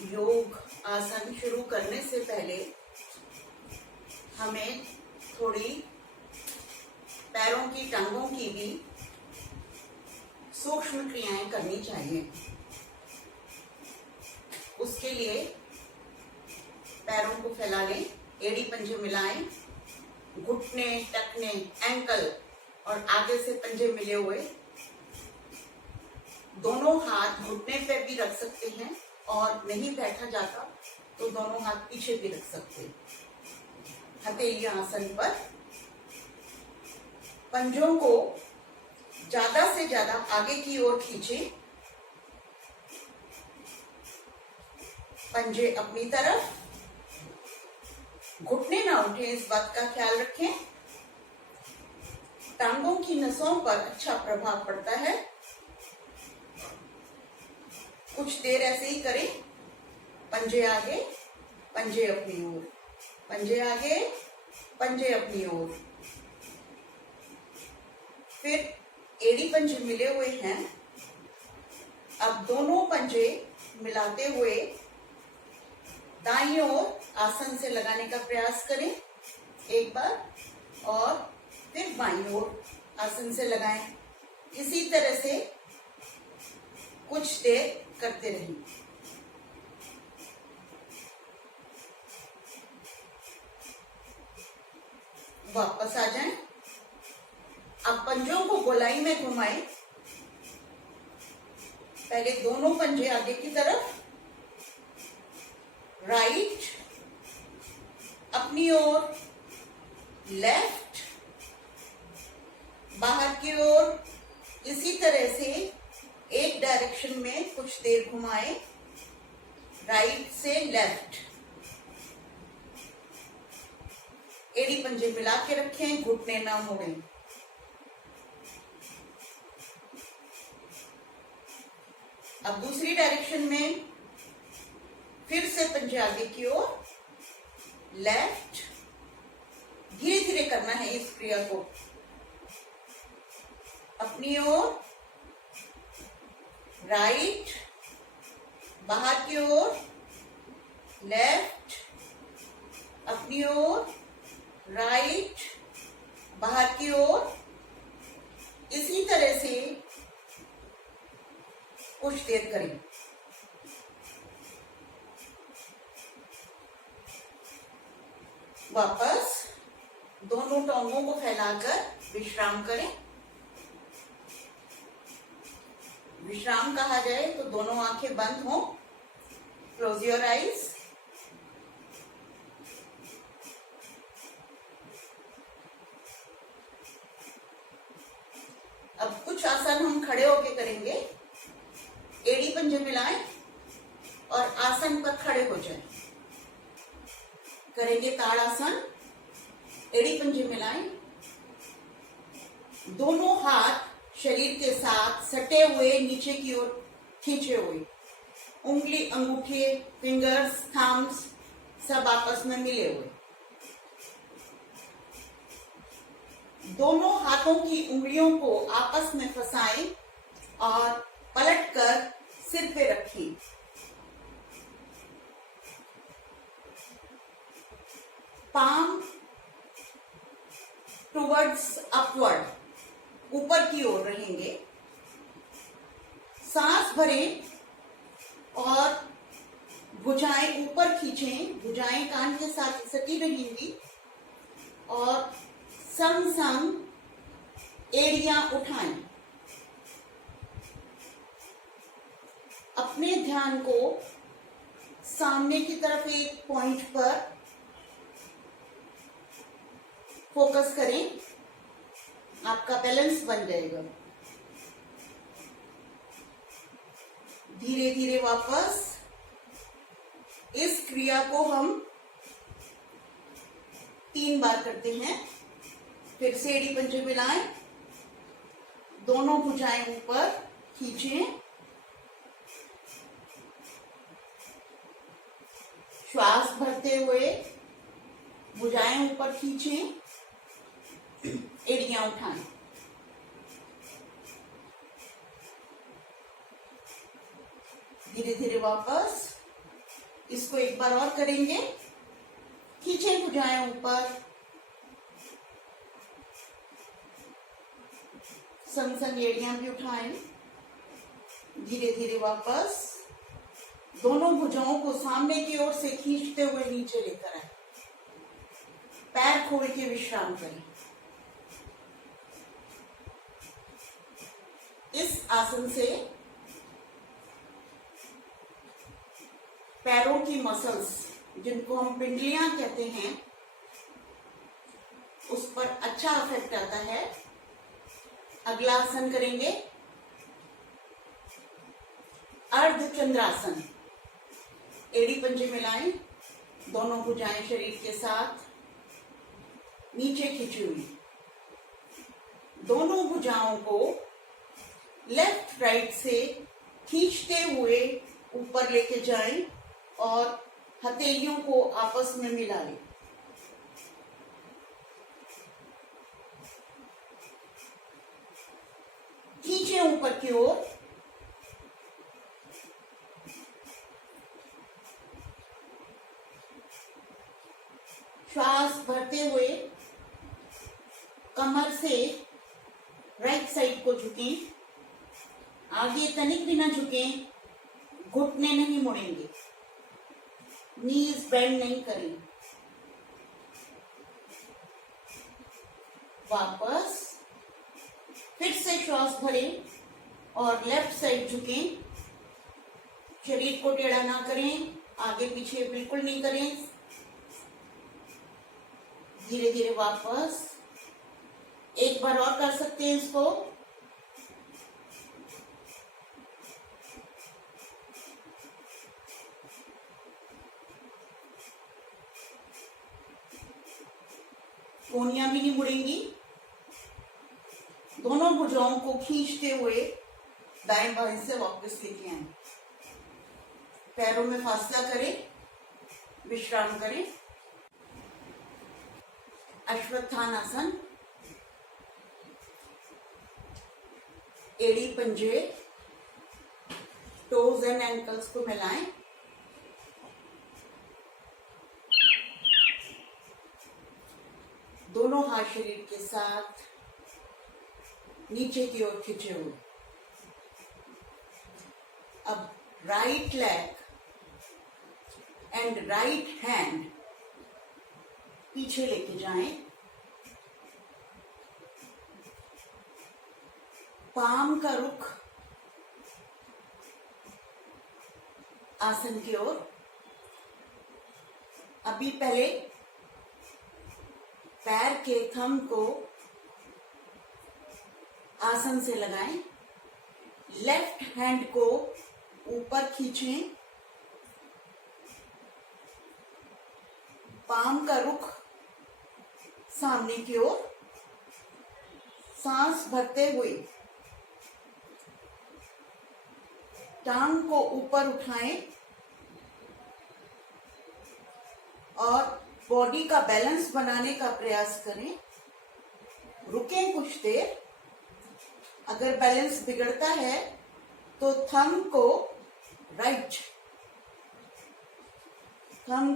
योग आसन शुरू करने से पहले हमें थोड़ी पैरों की टांगों की भी सूक्ष्म क्रियाएं करनी चाहिए। उसके लिए पैरों को फैला लें, एड़ी पंजे मिलाएं, घुटने, टखने, एंकल और आगे से पंजे मिले हुए। दोनों हाथ घुटने पे भी रख सकते हैं और नहीं बैठा जाता तो दोनों हाथ पीछे भी रख सकते हैं। हथेली आसन पर पंजों को ज्यादा से ज्यादा आगे की ओर खींचें। पंजे अपनी तरफ, घुटने ना उठे, इस बात का ख्याल रखें। टांगों की नसों पर अच्छा प्रभाव पड़ता है। कुछ देर ऐसे ही करें। पंजे आगे, पंजे अपनी ओर, पंजे आगे, पंजे अपनी ओर। फिर एड़ी पंजे मिले हुए हैं। अब दोनों पंजे मिलाते हुए दाईं ओर आसन से लगाने का प्रयास करें एक बार, और फिर बाईं ओर आसन से लगाएं। इसी तरह से कुछ देर करते रहें। वापस आ जाएं। अब पंजों को गोलाई में घुमाएं। पहले दोनों पंजे आगे की तरफ, राइट अपनी ओर, लेफ्ट बाहर की ओर। इसी तरह से एक डायरेक्शन में कुछ देर घुमाएं, राइट से लेफ्ट। एड़ी पंजे मिला के रखें, घुटने ना मोड़ें। अब दूसरी डायरेक्शन में फिर से पंजे आगे की ओर, लेफ्ट। धीरे धीरे करना है इस क्रिया को। अपनी ओर, राइट बाहर की ओर, लेफ्ट अपनी ओर, राइट बाहर की ओर। इसी तरह से कुछ देर करें। वापस दोनों टांगों को फैलाकर विश्राम करें। विश्राम कहा जाए तो दोनों आंखें बंद हों। Close your eyes. अब कुछ आसन हम खड़े होके करेंगे। एड़ी पंजे मिलाएं और आसन पर खड़े हो जाएं। करेंगे ताड़ासन। एड़ी पंजे मिलाएं, दोनों हाथ शरीर के साथ सटे हुए नीचे की ओर खींचे हुए। उंगली, अंगूठे, फिंगर्स, थम्स सब आपस में मिले हुए। दोनों हाथों की उंगलियों को आपस में फंसाएं और पलटकर सिर पे रखिए। पाम टुवर्ड्स अपवर्ड, ऊपर की ओर रहेंगे। सांस भरें और भुजाएं ऊपर खींचें। भुजाएं कान के साथ सटी रहेंगी और संग संग एड़ियां उठाएं। अपने ध्यान को सामने की तरफ एक पॉइंट पर फोकस करें। आपका बैलेंस बन जाएगा। धीरे धीरे वापस। इस क्रिया को हम 3 बार करते हैं। फिर से एड़ी पंजे मिलाएं, दोनों भुजाएं ऊपर खींचें। श्वास भरते हुए भुजाएं ऊपर खींचें, एड़ियां उठाएं। धीरे धीरे वापस इसको एक बार और करेंगे। खींचे भुजाएं ऊपर, संग संग एड़ियां भी उठाएं। धीरे धीरे वापस दोनों भुजाओं को सामने की ओर से खींचते हुए नीचे लेकर आए। पैर खोल के विश्राम करें। इस आसन से पैरों की मसल्स, जिनको हम पिंडलियां कहते हैं, उस पर अच्छा इफेक्ट आता है। अगला आसन करेंगे अर्धचंद्रासन। एड़ी पंजे मिलाएं, दोनों भुजाएं शरीर के साथ नीचे खींची हुई। दोनों भुजाओं को लेफ्ट राइट से खींचते हुए ऊपर लेके जाएं और हथेलियों को आपस में मिला लें। खींचे ऊपर की ओर। श्वास भरते हुए कमर से राइट साइड को झुकें। आगे तनिक भी ना झुकें, घुटने नहीं मुड़ेंगे, नीज बेंड नहीं करें। वापस फिर से श्वास भरें और लेफ्ट साइड झुकें। शरीर को टेढ़ा ना करें, आगे पीछे बिल्कुल नहीं करें। धीरे धीरे वापस एक बार और कर सकते हैं इसको। कोहनियां भी नहीं मुड़ेंगी। दोनों भुजाओं को खींचते हुए दाएं बाएं से वापस लेके आए। पैरों में फासला करें, विश्राम करें। अश्वत्थानासन। एड़ी पंजे, टोज एंड एंकल्स को मिलाएं। दोनों हाथ शरीर के साथ नीचे की ओर खींचे हुए। अब right leg and right hand पीछे लेके जाएं। पाम का रुख आसन की ओर। अभी पहले पैर के थंब को आसन से लगाएं। लेफ्ट हैंड को ऊपर खींचें। पाम का रुख सामने की ओर। सांस भरते हुए टांग को ऊपर उठाएं और बॉडी का बैलेंस बनाने का प्रयास करें। रुकें कुछ देर। अगर बैलेंस बिगड़ता है तो थंब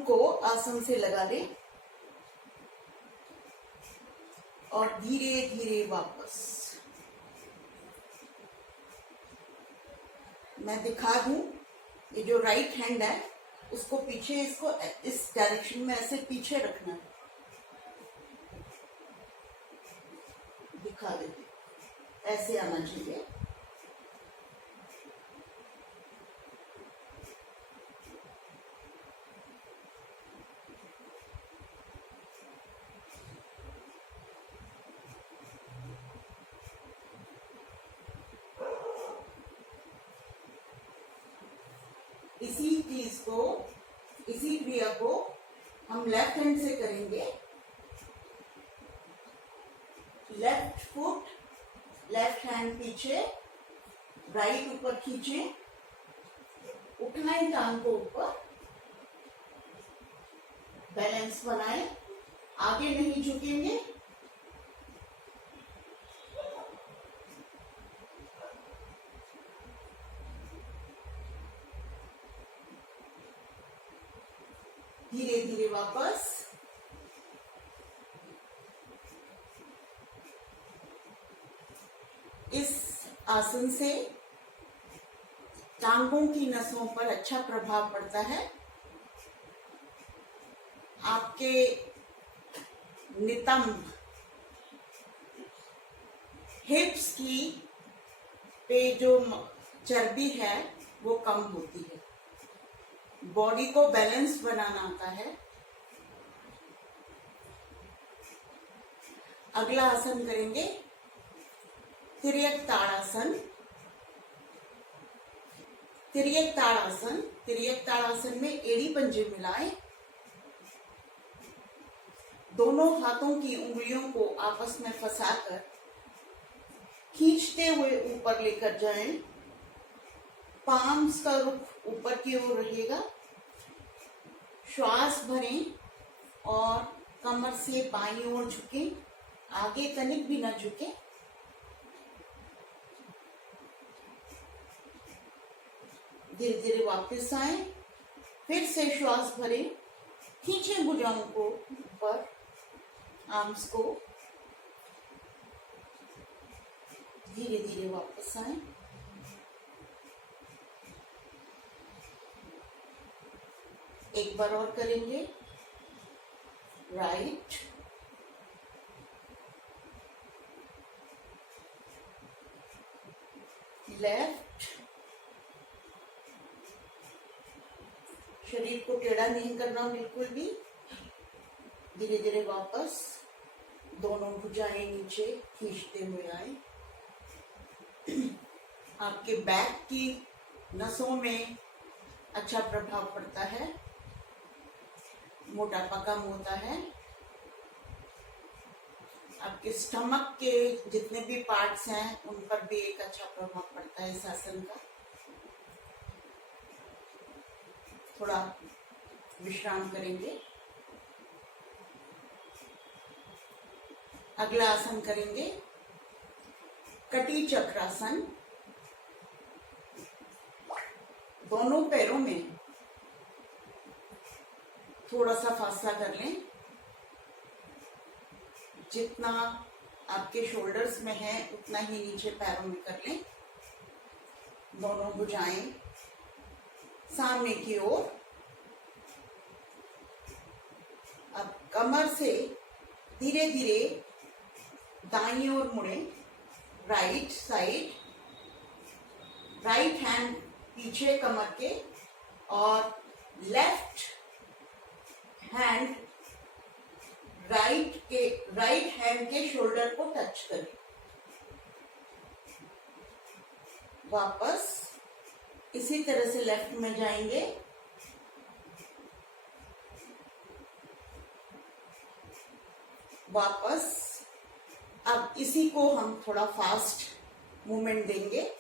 को आसन से लगा लें और धीरे धीरे वापस। मैं दिखा दूं, ये जो राइट हैंड है उसको पीछे, इसको इस डायरेक्शन में ऐसे पीछे रखना। दिखा देते, ऐसे आना चाहिए। इसी क्रिया को हम लेफ्ट हैंड से करेंगे। लेफ्ट फुट, लेफ्ट हैंड पीछे, राइट ऊपर खींचे, उठाएं टांग को ऊपर, बैलेंस बनाएं, आगे नहीं झुकेंगे। धीरे धीरे वापस। इस आसन से टांगों की नसों पर अच्छा प्रभाव पड़ता है। आपके नितंब, हिप्स की पे जो चर्बी है वो कम होती है। बॉडी को बैलेंस बनाना आता है। अगला आसन करेंगे तिर्यक ताड़ासन। तिर्यक ताड़ासन, तिर्यक ताड़ासन में एड़ी पंजे मिलाएं, दोनों हाथों की उंगलियों को आपस में फंसाकर खींचते हुए ऊपर लेकर जाएं। पाम्स का रुख ऊपर की ओर रहेगा। श्वास भरें और कमर से बाईं ओर झुकें, आगे तनिक भी न झुकें। धीरे धीरे वापस आए, फिर से श्वास भरें, खींचे भुजाओं को ऊपर, आर्म्स को, धीरे धीरे वापस आए। एक बार और करेंगे। Right, left. शरीर को टेढ़ा नहीं करना बिल्कुल भी। धीरे धीरे वापस, दोनों भुजाएं नीचे खींचते हुए आए। आपके बैक की नसों में अच्छा प्रभाव पड़ता है, मोटापा कम होता है। आपके स्टमक के जितने भी पार्ट्स हैं उन पर भी एक अच्छा प्रभाव पड़ता है इस आसन का। थोड़ा विश्राम करेंगे। अगला आसन करेंगे कटी चक्रासन। दोनों पैरों में थोड़ा सा फासला कर लें, जितना आपके शोल्डर्स में है उतना ही नीचे पैरों में कर लें। दोनों भुजाएं सामने की ओर। अब कमर से धीरे धीरे दाईं ओर मुड़े, राइट साइड। राइट हैंड पीछे कमर के और लेफ्ट हैंड राइट हैंड के शोल्डर को टच करें। वापस इसी तरह से लेफ्ट में जाएंगे। वापस। अब इसी को हम थोड़ा फास्ट मूवमेंट देंगे।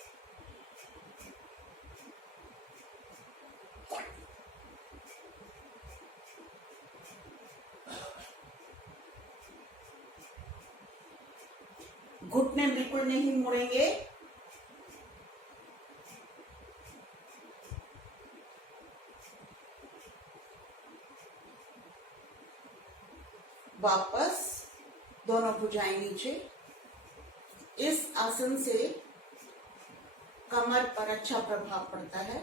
घुटने बिल्कुल नहीं मुड़ेंगे। वापस, दोनों भुजाएं नीचे। इस आसन से कमर पर अच्छा प्रभाव पड़ता है।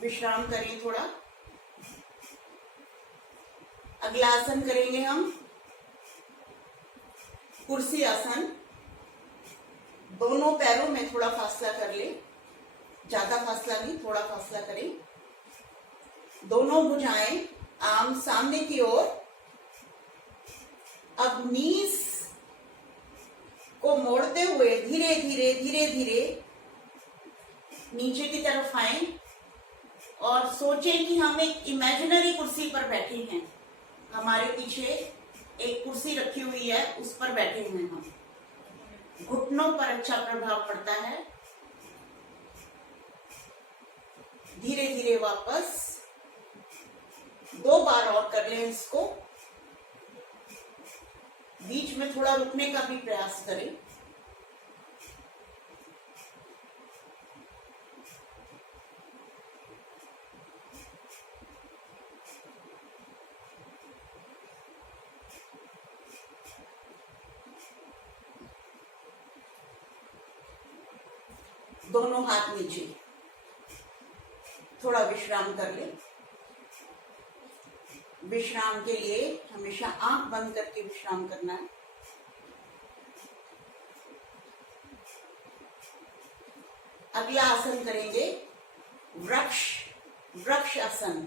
विश्राम करें थोड़ा। अगला आसन करेंगे हम कुर्सी आसन। दोनों पैरों में थोड़ा फासला कर ले, ज्यादा फासला नहीं, थोड़ा फासला करें। दोनों भुजाएं आर्म सामने की ओर। अब नीज को मोड़ते हुए धीरे धीरे धीरे धीरे नीचे की तरफ आए और सोचें कि हम एक इमेजिनरी कुर्सी पर बैठे हैं। हमारे पीछे एक कुर्सी रखी हुई है, उस पर बैठे हुए हैं हम। घुटनों पर अच्छा प्रभाव पड़ता है। धीरे धीरे वापस। 2 बार और कर लें इसको। बीच में थोड़ा रुकने का भी प्रयास करें। दोनों हाथ नीचे, थोड़ा विश्राम कर ले। विश्राम के लिए हमेशा आंख बंद करके विश्राम करना है। अगला आसन करेंगे वृक्ष आसन,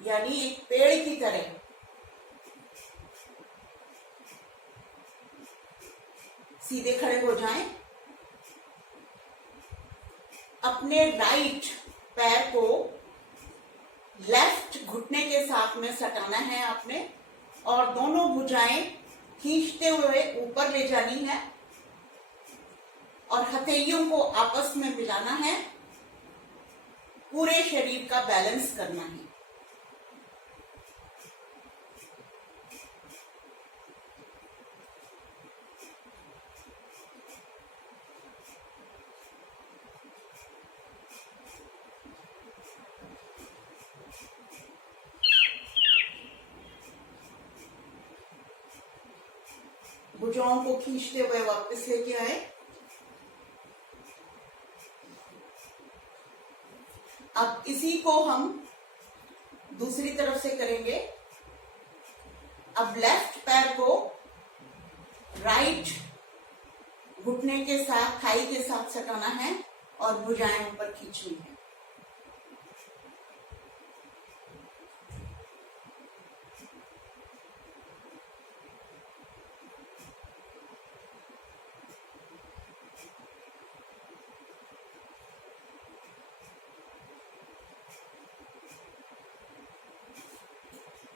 यानी एक पेड़ की तरह। सीधे खड़े हो जाएं। अपने राइट पैर को लेफ्ट घुटने के साथ में सटाना है आपने, और दोनों भुजाएं खींचते हुए ऊपर ले जानी है और हथेलियों को आपस में मिलाना है। पूरे शरीर का बैलेंस करना है। भुजाओं को खींचते हुए वापस लेके आए। अब इसी को हम दूसरी तरफ से करेंगे। अब लेफ्ट पैर को राइट घुटने के साथ, थाई के साथ सटाना है और भुजाएं ऊपर खींचनी है।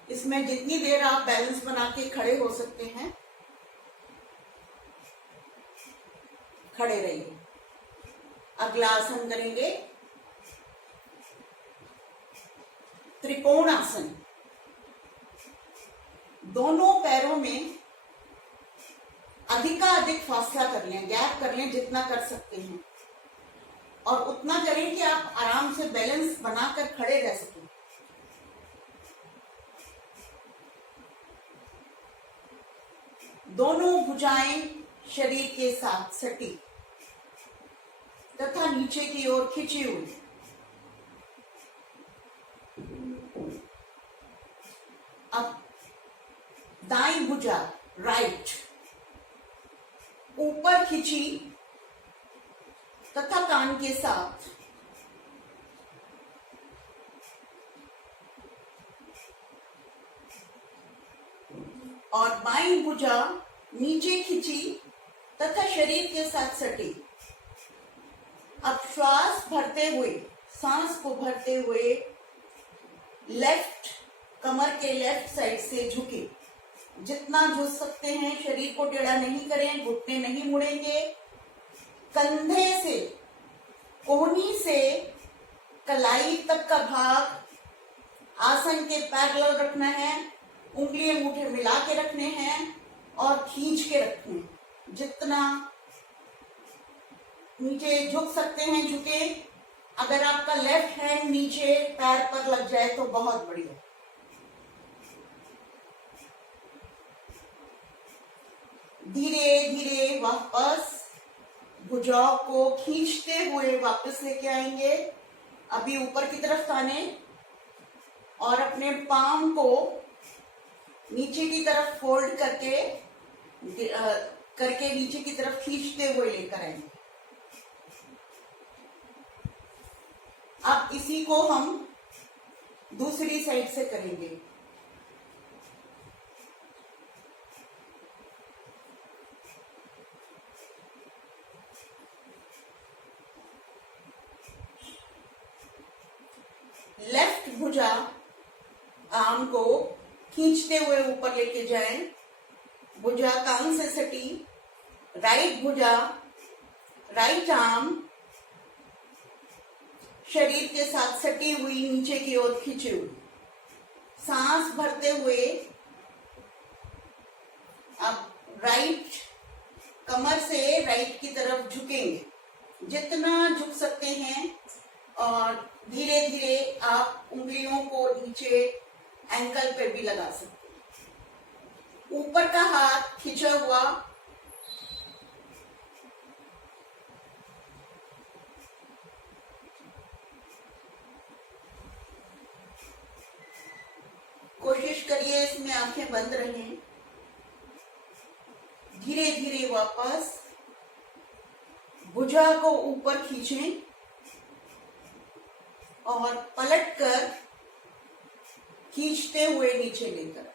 इसमें जितनी देर आप बैलेंस बना के खड़े हो सकते हैं, खड़े रहिए। अगला आसन करेंगे त्रिकोण आसन। दोनों पैरों में अधिकाधिक फासला कर लें, गैप कर लें जितना कर सकते हैं, और उतना करें कि आप आराम से बैलेंस बनाकर खड़े रह सकें। दोनों भुजाएं शरीर के साथ सटी तथा नीचे की ओर खिंची हुई। अब दाईं भुजा राइट ऊपर खिंची तथा कान के साथ, और बाईं भुजा नीचे खिंची तथा शरीर के साथ सटी। अब श्वास भरते हुए, सांस को भरते हुए लेफ्ट कमर के लेफ्ट साइड से झुके, जितना झुक सकते हैं। शरीर को टेढ़ा नहीं करें, घुटने नहीं मुड़ेंगे। कंधे से, कोहनी से कलाई तक का भाग आसन के पैरेलल रखना है। उंगली अंगूठे मिला के रखने हैं और खींच के रखने हैं। जितना नीचे झुक सकते हैं झुके। अगर आपका लेफ्ट हैंड नीचे पैर पर लग जाए तो बहुत बढ़िया। धीरे धीरे वापस भुजाओं को खींचते हुए वापस लेके आएंगे। अभी ऊपर की तरफ ताने और अपने पाम को नीचे की तरफ फोल्ड करके नीचे की तरफ खींचते हुए लेकर आएंगे। अब इसी को हम दूसरी साइड से करेंगे। लेफ्ट भुजा आर्म को खींचते हुए ऊपर लेके जाएं। भुजा कान से सटी। राइट भुजा, राइट आर्म शरीर के साथ सटी हुई, नीचे की ओर खींची हुई। सांस भरते हुए अब राइट कमर से राइट की तरफ झुकेंगे, जितना झुक सकते हैं। और धीरे धीरे आप उंगलियों को नीचे एंकल पे भी लगा सकते हैं। ऊपर का हाथ खिंचा हुआ, में आंखें बंद रहें। धीरे धीरे वापस भुजा को ऊपर खींचें और पलटकर खींचते हुए नीचे लेकर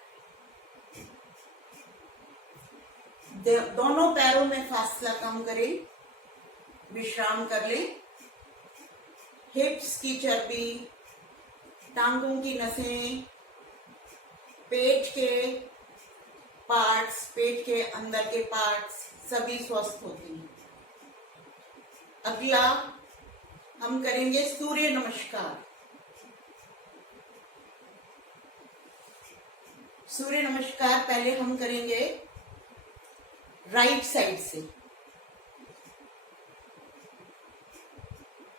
दोनों पैरों में फासला कम करें, विश्राम कर लें। हिप्स की चर्बी, टांगों की नसें, पेट के पार्ट्स, पेट के अंदर के पार्ट्स सभी स्वस्थ होते हैं। अगला हम करेंगे सूर्य नमस्कार। सूर्य नमस्कार पहले हम करेंगे राइट साइड से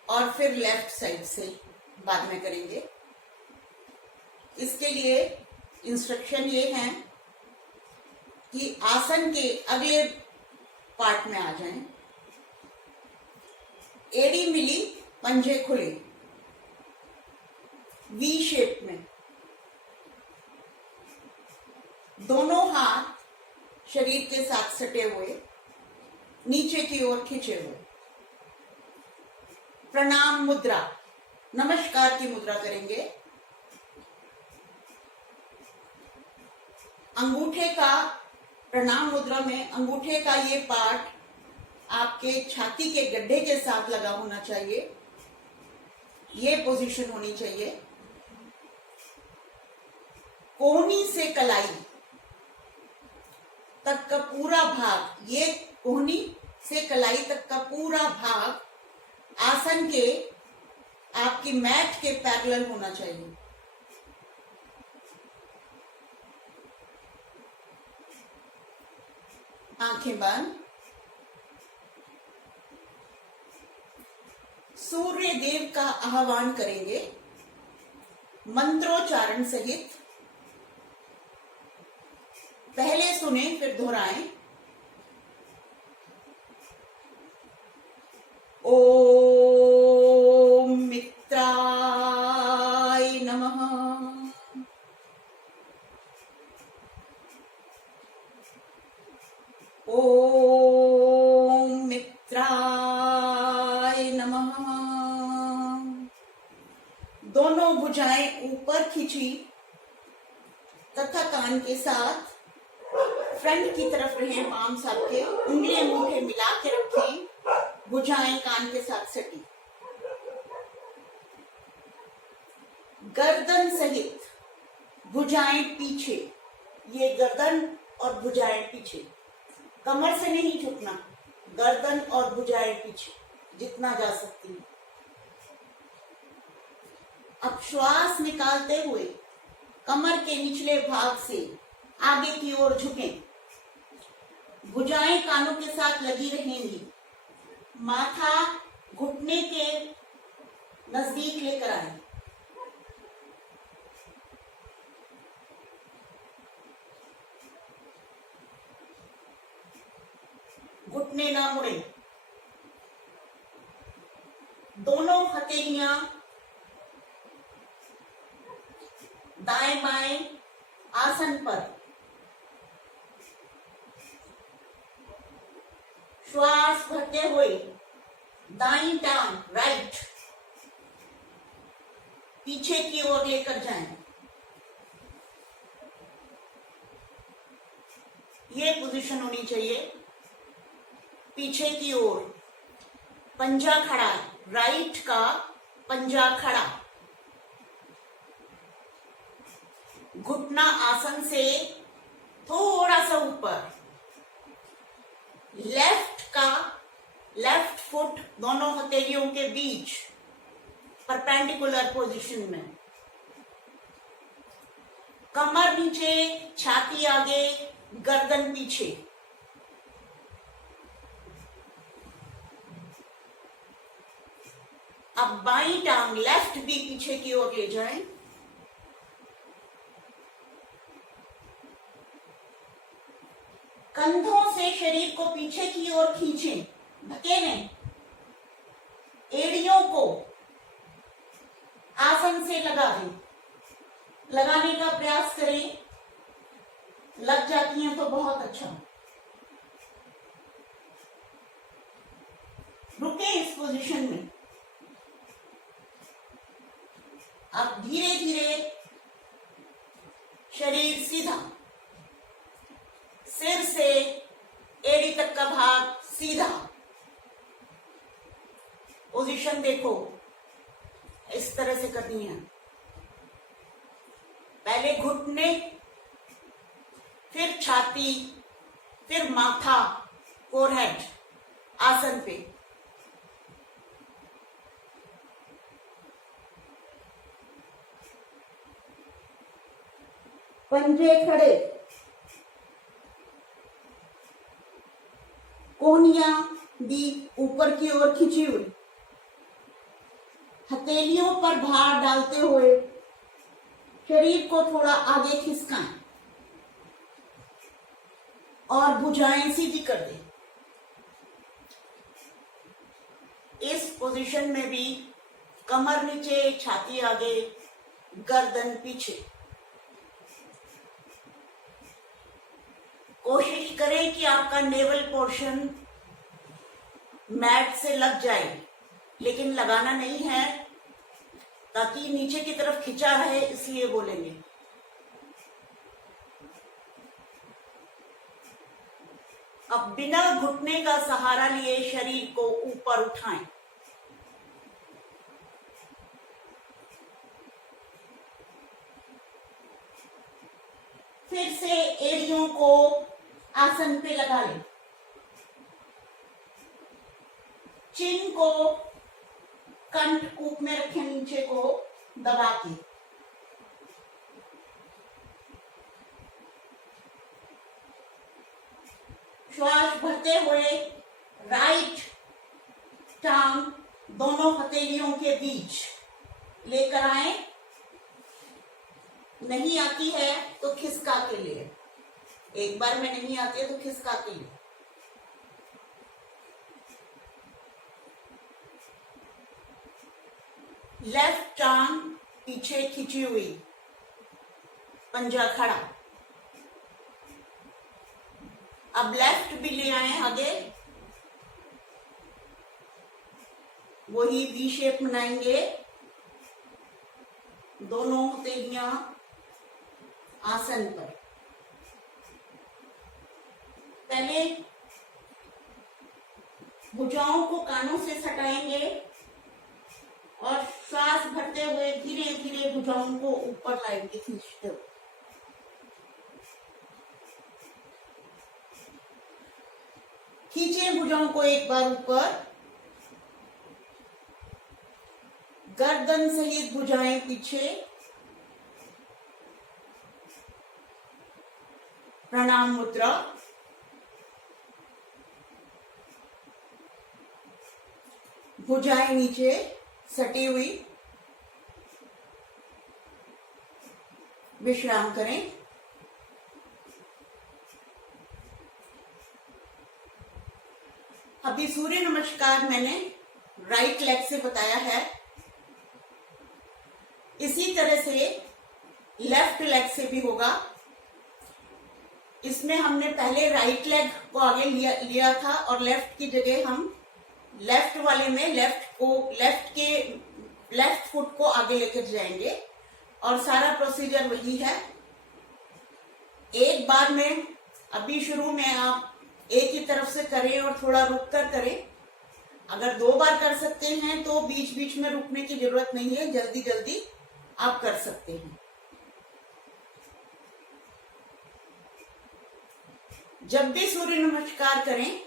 और फिर लेफ्ट साइड से बाद में करेंगे। इसके लिए इंस्ट्रक्शन ये है कि आसन के अगले पार्ट में आ जाएं। एड़ी मिली, पंजे खुले, वी शेप में। दोनों हाथ शरीर के साथ सटे हुए, नीचे की ओर खींचे हुए। प्रणाम मुद्रा, नमस्कार की मुद्रा करेंगे। अंगूठे का, प्रणाम मुद्रा में अंगूठे का ये पार्ट आपके छाती के गड्ढे के साथ लगा होना चाहिए। ये पोजीशन होनी चाहिए। कोहनी से कलाई तक का पूरा भाग, ये कोहनी से कलाई तक का पूरा भाग आसन के आपकी मैट के पैरेलल होना चाहिए। आंखें बंद। सूर्य देव का आह्वान करेंगे मंत्रोच्चारण सहित। पहले सुने फिर दोहराएं। ओम मित्राय नमः। ओम मित्राय नमः। दोनों भुजाएं ऊपर खींची तथा कान के साथ फ्रंट की तरफ रहे, पाम्स आपके, उंगली अंगूठे मिला के रखें, भुजाएं कान के साथ सटी। गर्दन सहित भुजाएं पीछे, ये गर्दन और भुजाएं पीछे, कमर से नहीं झुकना, गर्दन और भुजाएं पीछे जितना जा सकती है। अब श्वास निकालते हुए कमर के निचले भाग से आगे की ओर झुकें। भुजाएं कानों के साथ लगी रहेंगी। माथा घुटने के नजदीक लेकर आए। घुटने ना मुड़े। दोनों हथेलियां दाएं बाएं आसन पर। श्वास भरते हुए दाईं टांग राइट पीछे की ओर लेकर जाएं। ये पोजीशन होनी चाहिए। पीछे की ओर पंजा खड़ा, राइट का पंजा खड़ा। घुटना आसन से थोड़ा सा ऊपर। लेफ्ट फुट दोनों हथेलियों के बीच परपेंडिकुलर पोजीशन में। कमर नीचे, छाती आगे, गर्दन पीछे। अब बाईं टांग लेफ्ट भी पीछे की ओर ले जाएं। कंधों से शरीर को पीछे की ओर खींचें, धकेलें। एड़ियों को आसन से लगा दें। लगाने का प्रयास करें। लग जाती हैं तो बहुत अच्छा। रुके इस पोजीशन में। अब धीरे धीरे शरीर सीधा, सिर से एड़ी तक का भाग सीधा। पोजीशन देखो, इस तरह से करनी है। पहले घुटने, फिर छाती, फिर माथा, फोरहेड, आसन पे। पंजे खड़े, कोहनियां भी ऊपर की ओर खिंची हुई। हथेलियों पर भार डालते हुए शरीर को थोड़ा आगे खिसकाएं और भुजाएं सीधी कर दें। इस पोजीशन में भी कमर नीचे, छाती आगे, गर्दन पीछे। कोशिश करें कि आपका नेवल पोर्शन मैट से लग जाए, लेकिन लगाना नहीं है ताकि नीचे की तरफ खिंचा रहे, इसलिए बोलेंगे। अब बिना घुटने का सहारा लिए शरीर को ऊपर उठाएं। फिर से एड़ियों को आसन पे लगा लें। चिन को कंठ कूप में रखें, नीचे को दबा के। श्वास भरते हुए राइट टांग दोनों हथेलियों के बीच लेकर आए। नहीं आती है तो खिसका के लिए, एक बार में नहीं आती है तो खिसका के लिए। लेफ्ट टांग पीछे खींची हुई, पंजा खड़ा। अब लेफ्ट भी ले आए आगे, वही वी शेप बनाएंगे। दोनों हथेलियां आसन पर। पहले भुजाओं को कानों से सटाएंगे और श्वास भरते हुए धीरे धीरे भुजाओं को ऊपर लाएंगे, खींचते हुए। खींचे भुजाओं को एक बार ऊपर, गर्दन सहित भुजाएं पीछे। प्रणाम मुद्रा। भुजाएं नीचे सटी हुई, विश्राम करें। अभी सूर्य नमस्कार मैंने राइट लेग से बताया है, इसी तरह से लेफ्ट लेग से भी होगा। इसमें हमने पहले राइट लेग को आगे लिया था और लेफ्ट की जगह हम लेफ्ट वाले में लेफ्ट फुट को आगे लेकर जाएंगे और सारा प्रोसीजर वही है। एक बार में, अभी शुरू में आप एक ही तरफ से करें और थोड़ा रुक कर करें। अगर 2 बार कर सकते हैं तो बीच बीच में रुकने की जरूरत नहीं है, जल्दी जल्दी आप कर सकते हैं। जब भी सूर्य नमस्कार करें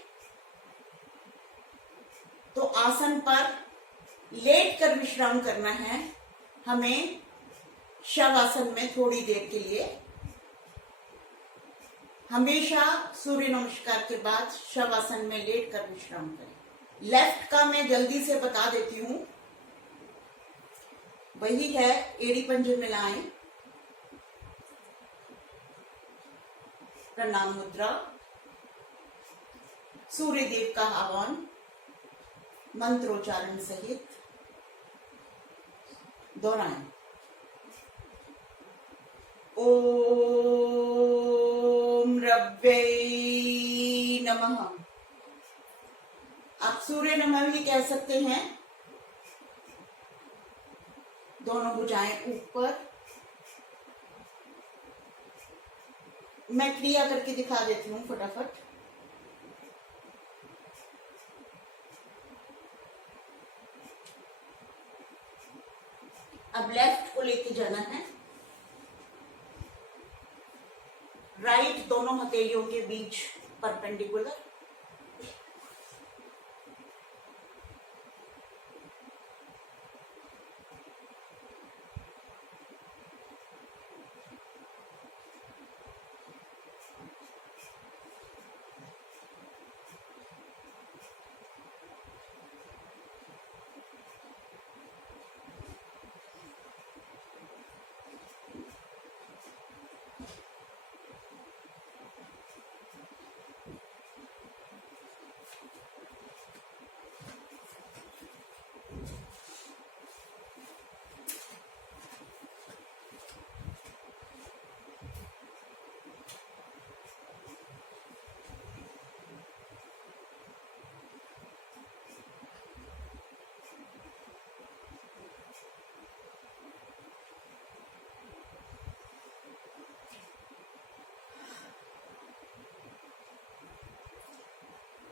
तो आसन पर लेट कर विश्राम करना है हमें, शवासन में थोड़ी देर के लिए। हमेशा सूर्य नमस्कार के बाद शवासन में लेट कर विश्राम करें। लेफ्ट का मैं जल्दी से बता देती हूं, वही है। एड़ी पंजे मिलाएं, प्रणाम मुद्रा, सूर्य देव का आह्वान मंत्रोच्चारण सहित दोहराएं। ओम गुरवे नमः। आप सूर्य नमः भी कह सकते हैं। दोनों भुजाएं ऊपर। मैं क्रिया करके दिखा देती हूँ फटाफट। अब लेफ्ट को लेके जाना है। राइट दोनों हथेलियों के बीच परपेंडिकुलर।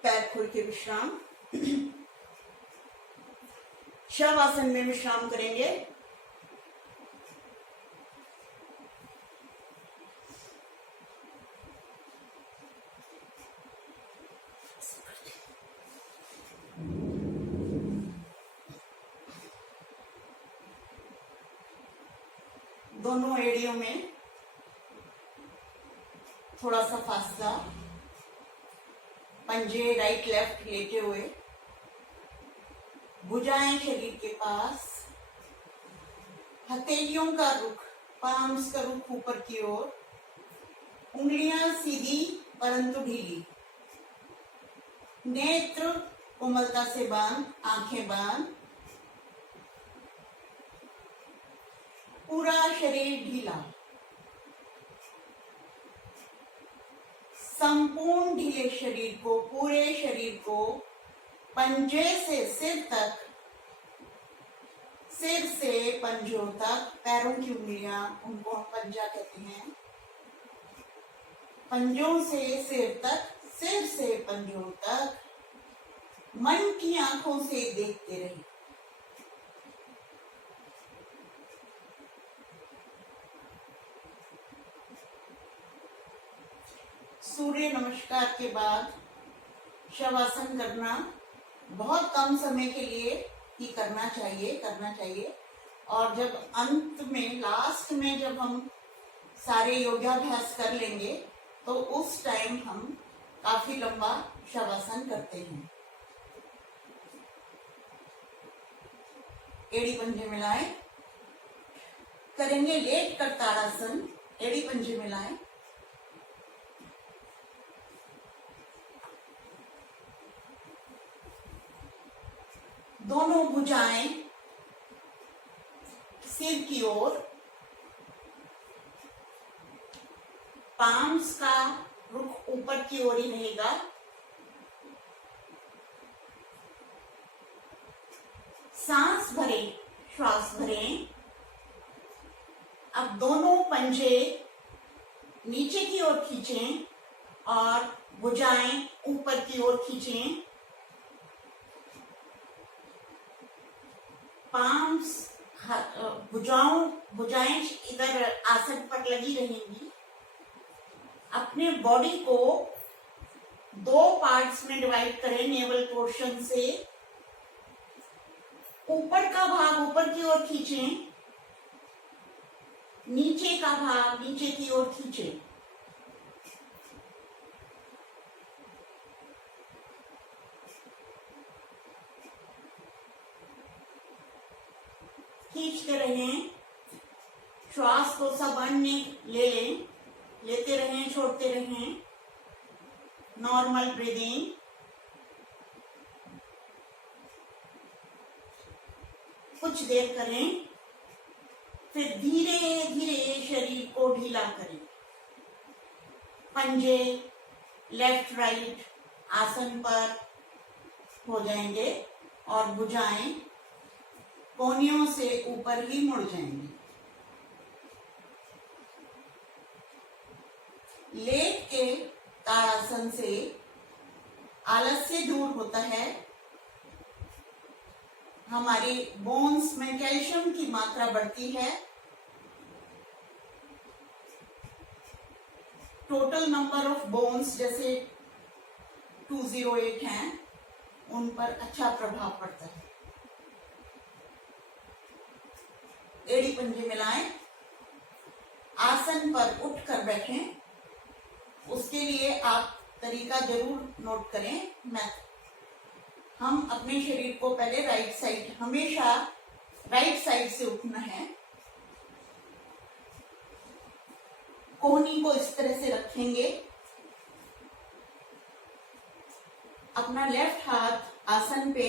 पैर खोल के विश्राम। शवासन में विश्राम करेंगे। दोनों एड़ियों में थोड़ा सा फासला। पंजे राइट लेफ्ट लेते हुए, भुजाएं शरीर के पास, हथेलियों का रुख, पाम्स का रुख ऊपर की ओर, उंगलियां सीधी परंतु ढीली, नेत्र कोमलता से बांध, आंखें बांध, पूरा शरीर ढीला, संपूर्ण ढीले शरीर को, पूरे शरीर को पंजे से सिर तक, सिर से पंजों तक, पैरों की उंगलियां, उनको हम पंजा कहते हैं, पंजों से सिर तक, सिर से पंजों तक, मन की आंखों से देखते रहे। सूर्य नमस्कार के बाद शवासन करना बहुत कम समय के लिए ही करना चाहिए। और जब अंत में, लास्ट में जब हम सारे योगाभ्यास कर लेंगे तो उस टाइम हम काफी लंबा शवासन करते हैं। एड़ी पंजे मिलाएं। करेंगे लेट कर ताड़ासन। एड़ी पंजे मिलाएं। दोनों भुजाएं सिर की ओर, पाम्स का रुख ऊपर की ओर ही रहेगा। सांस भरें, श्वास भरें। अब दोनों पंजे नीचे की ओर खींचें और भुजाएं ऊपर की ओर खींचें। पाम्स, भुजाएं इधर आसन पर लगी रहेंगी। अपने बॉडी को दो पार्ट्स में डिवाइड करें। नेवल पोर्शन से ऊपर का भाग ऊपर की ओर खींचें, नीचे का भाग नीचे की ओर खींचें। खींचते रहें। श्वास को सब अन्य ले लें, लेते रहें, छोड़ते रहें। Normal breathing. कुछ देर करें, फिर धीरे धीरे शरीर को ढीला करें। पंजे लेफ्ट राइट आसन पर हो जाएंगे और भुजाएं कोहनियों से ऊपर ही मुड़ जाएंगी। लेट के ताड़ासन से आलस्य दूर होता है, हमारे बोन्स में कैल्शियम की मात्रा बढ़ती है, टोटल नंबर ऑफ बोन्स जैसे 208 हैं उन पर अच्छा प्रभाव पड़ता है। एड़ी पंजे मिलाएं, आसन पर उठकर बैठें। उसके लिए आप तरीका जरूर नोट करें। हम अपने शरीर को पहले राइट साइड, हमेशा राइट साइड से उठना है। कोहनी को इस तरह से रखेंगे, अपना लेफ्ट हाथ आसन पे